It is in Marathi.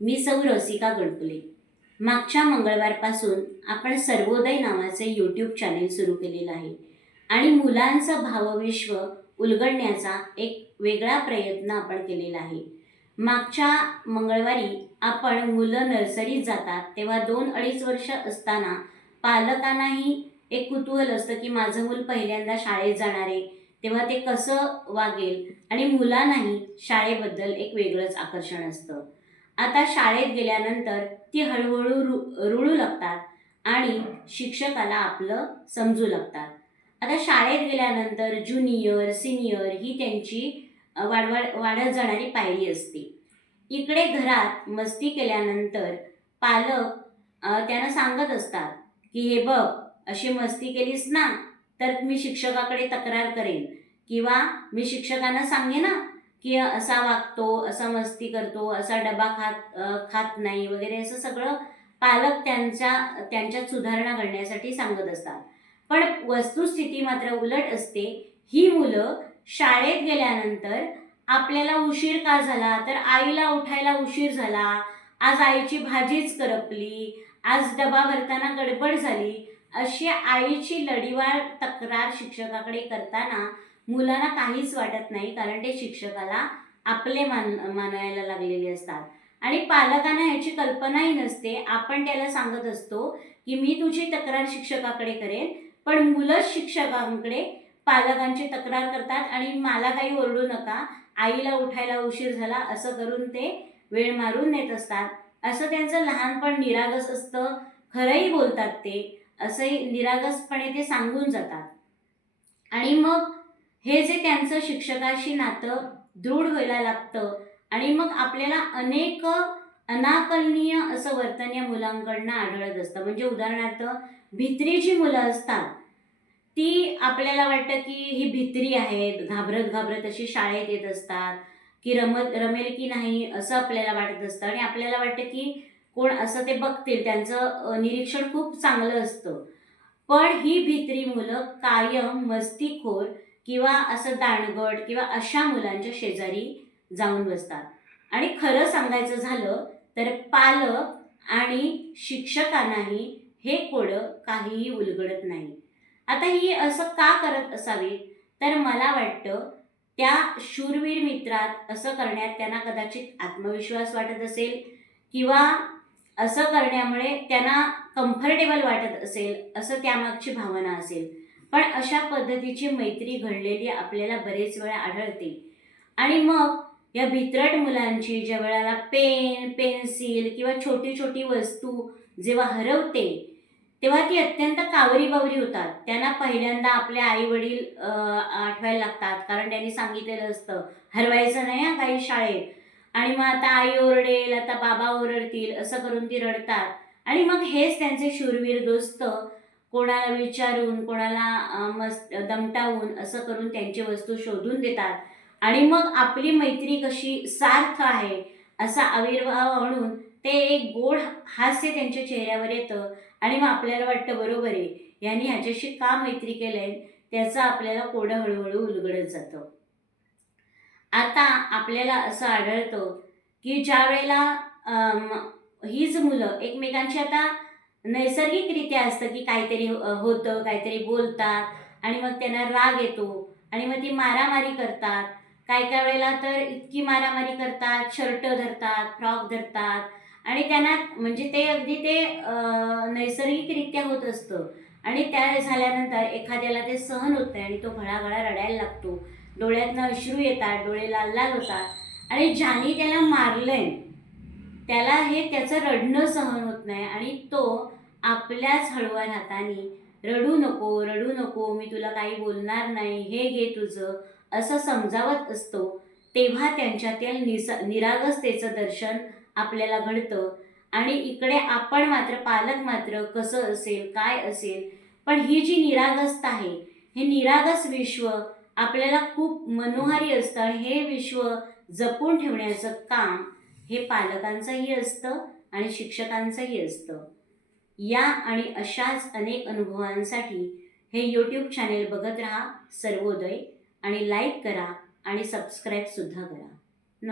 मी सौ रसिका गडकुले. मागच्या मंगळवारपासून आपण सर्वोदय नावाचे यूट्यूब चॅनेल सुरू केलेलं आहे आणि मुलांचं भावविश्व उलगडण्याचा एक वेगळा प्रयत्न आपण केलेला आहे. मागच्या मंगळवारी आपण मुलं नर्सरीत जातात तेव्हा दोन अडीच वर्ष असताना पालकांनाही एक कुतूहल असतं की माझं मूल पहिल्यांदा शाळेत जाणार आहे तेव्हा ते कसं वागेल आणि मुलांनाही शाळेबद्दल एक वेगळंच आकर्षण असतं. आता शाळेत गेल्यानंतर ती हळूहळू रु रुळू लागतात आणि शिक्षकाला आपलं समजू लागतात. आता शाळेत गेल्यानंतर ज्युनियर सिनियर ही त्यांची अ, वाढवाड वाढत जाणारी पायरी असते. इकडे घरात मस्ती केल्यानंतर पालक त्यांना सांगत असतात की हे बघ अशी मस्ती केलीस ना तर मी शिक्षकाकडे तक्रार करेन किंवा मी शिक्षकांना सांगेन ना की असा वागतो असा मस्ती करतो असा डबा खात खात नाही वगैरे असं सगळं पालक त्यांच्या त्यांच्यात सुधारणा करण्यासाठी सांगत असतात. पण वस्तुस्थिती मात्र उलट असते. ही मुलं शाळेत गेल्यानंतर आपल्याला उशीर का झाला? तर आईला उठायला उशीर झाला. आज आईची भाजीच करपली. आज डबा भरताना गडबड झाली. अशी आईची लढीवार तक्रार शिक्षकाकडे करताना मुलांना काहीच वाटत नाही कारण ते शिक्षकाला आपले मान मानायला लागलेले असतात. आणि पालकांना ह्याची कल्पनाही नसते. आपण त्याला सांगत असतो की मी तुझी तक्रार शिक्षकाकडे करेन पण मुलं शिक्षकांकडे पालकांची तक्रार करतात आणि मला काही ओरडू नका आईला उठायला उशीर झाला असं करून ते वेळ मारून नेत असतात. असं त्यांचं लहानपण निरागस असतं खरंही बोलतात ते. असंही निरागसपणे ते सांगून जातात. आणि मग हे जे त्यांचं शिक्षकाशी नातं दृढ व्हायला लागतं आणि मग आपल्याला अनेक अनाकलनीय असं वर्तन या मुलांकडनं आढळत असतं. म्हणजे उदाहरणार्थ भित्री जी मुलं असतात. ती आपल्याला वाटतं की ही भित्री आहेत घाबरत घाबरत अशी शाळेत येत असतात की रमत रमेल की नाही असं आपल्याला वाटत असतं. आणि आपल्याला वाटतं की कोण असं ते बघतील त्यांचं निरीक्षण खूप चांगलं असतं. पण ही भित्री मुलं कायम मस्तीखोर किंवा असं दाणगट किंवा अशा मुलांच्या शेजारी जाऊन बसतात. आणि खरं सांगायचं झालं तर पालक आणि शिक्षकांनाही हे कोडं काहीही उलगडत नाही. आता ही असं का करत असावे? तर मला वाटतं त्या शूरवीर मित्रात असं करण्यात त्यांना कदाचित आत्मविश्वास वाटत असेल किंवा असं करण्यामुळे त्यांना कम्फर्टेबल वाटत असेल असं त्यामागची भावना असेल. पण अशा पद्धतीची मैत्री घडलेली आपल्याला बरेच वेळा आढळते. आणि मग या भित्रट मुलांची ज्या वेळेला पेन पेन्सिल किंवा छोटी छोटी वस्तू जेव्हा हरवते तेव्हा ती अत्यंत कावरी बावरी होतात. त्यांना पहिल्यांदा आपले आई वडील आठवायला लागतात. कारण त्यांनी सांगितलेलं असतं हरवायचं नाही हा काही शाळेत. आणि मग आता आई ओरडेल आता बाबा ओरडतील असं करून ती रडतात. आणि मग हेच त्यांचे शूरवीर दोस्त कोणाला विचारून कोणाला मस्त दमटावून असं करून त्यांची वस्तू शोधून देतात. आणि मग आपली मैत्री कशी सार्थ आहे असा आविर्भाव म्हणून ते एक गोड हास्य त्यांच्या चेहऱ्यावर येतं आणि मग आपल्याला वाटतं बरोबर आहे. यांनी ह्याच्याशी का मैत्री केलंय? त्याचं आपल्याला कोडं हळूहळू उलगडत जातं. आता आपल्याला असं आढळतं की ज्या वेळेला हीच मुलं एकमेकांची आता नैसर्गिकरित्या असतं की काहीतरी होतं काहीतरी बोलतात आणि मग त्यांना राग येतो आणि मग ती मारामारी करतात. काही काय वेळेला तर इतकी मारामारी करतात शर्ट धरतात फ्रॉक धरतात आणि त्यांना म्हणजे ते अगदी ते नैसर्गिकरित्या होत असतं. आणि त्या झाल्यानंतर एखाद्याला ते सहन होत नाही आणि तो घळाघळा रडायला लागतो. डोळ्यातनं अश्रू येतात डोळे लाल लाल होतात आणि ज्याने त्याला मारलंय त्याला हे त्याचं रडणं सहन होत नाही आणि तो आपल्याच हळूवार हाताने रडू नको रडू नको मी तुला काही बोलणार नाही हे घे तुझं असं समजावत असतो. तेव्हा त्यांच्यातील निस निरागसतेचं दर्शन आपल्याला घडतं. आणि इकडे आपण मात्र पालक मात्र कसं असेल काय असेल पण ही जी निरागसता आहे हे निरागस विश्व आपल्याला खूप मनोहारी असतं आणि हे विश्व जपून ठेवण्याचं काम हे पालकांचंही असतं आणि शिक्षकांचंही असतं. या आणि अशाच अनेक अनुभवांसाठी हे यूट्यूब चॅनेल बघत राहा सर्वोदय आणि लाईक करा आणि सबस्क्राईबसुद्धा करा.